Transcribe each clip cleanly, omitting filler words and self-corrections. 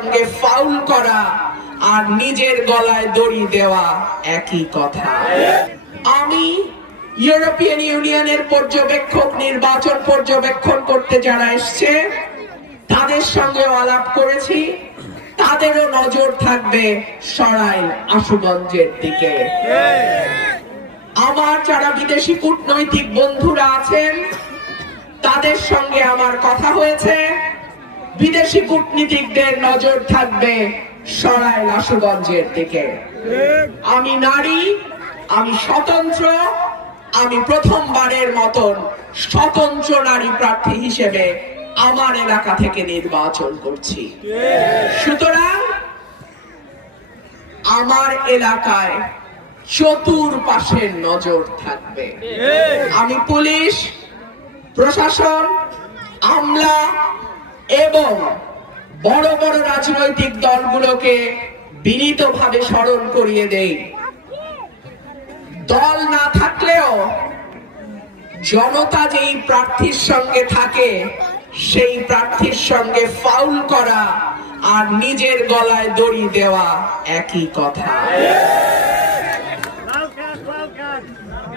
সঙ্গে ফাউল করা আর নিজের গলায় দড়ি দেওয়া একই কথা। আমি ইউরোপিয়ান ইউনিয়নের পর্যবেক্ষক নির্বাচন পর্যবেক্ষণ করতে যারা এসছে তাদের সঙ্গে আলাপ করেছি, তাদেরও নজর থাকবে সরাইল আশুগঞ্জের দিকে। আমার যারা বিদেশি কূটনৈতিক বন্ধুরা আছেন তাদের সঙ্গে আমার কথা হয়েছে, বিদেশি কূটনীতিকদের নজর থাকবে সরাইল আশুগঞ্জের দিকে। আমি নারী, আমি স্বতন্ত্র, আমি প্রথমবারের মতন স্বতন্ত্র নারী প্রার্থী হিসেবে আমার এলাকা থেকে নির্বাচন করছি। সুতরাং আমার এলাকায় চতুর্পাশের নজর থাকবে। আমি পুলিশ, প্রশাসন, আমলা এবং বড় বড় রাজনৈতিক দলগুলোকে বিনীতভাবে স্মরণ করিয়ে দেই, দল না থাকলেও জনতা যেই প্রার্থীর সঙ্গে থাকে সেই প্রার্থীর সঙ্গে ফাউল করা আর নিজের গলায় দড়ি দেওয়া একই কথা।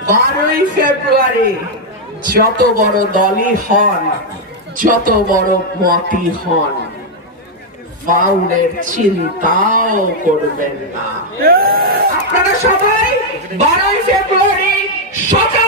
12ই ফেব্রুয়ারি যত বড় দলই হন, যত বড় মতই হন, ফাউলের চিন্তাও করবেন না। আপনারা সবাই 12ই ফেব্রুয়ারি সকাল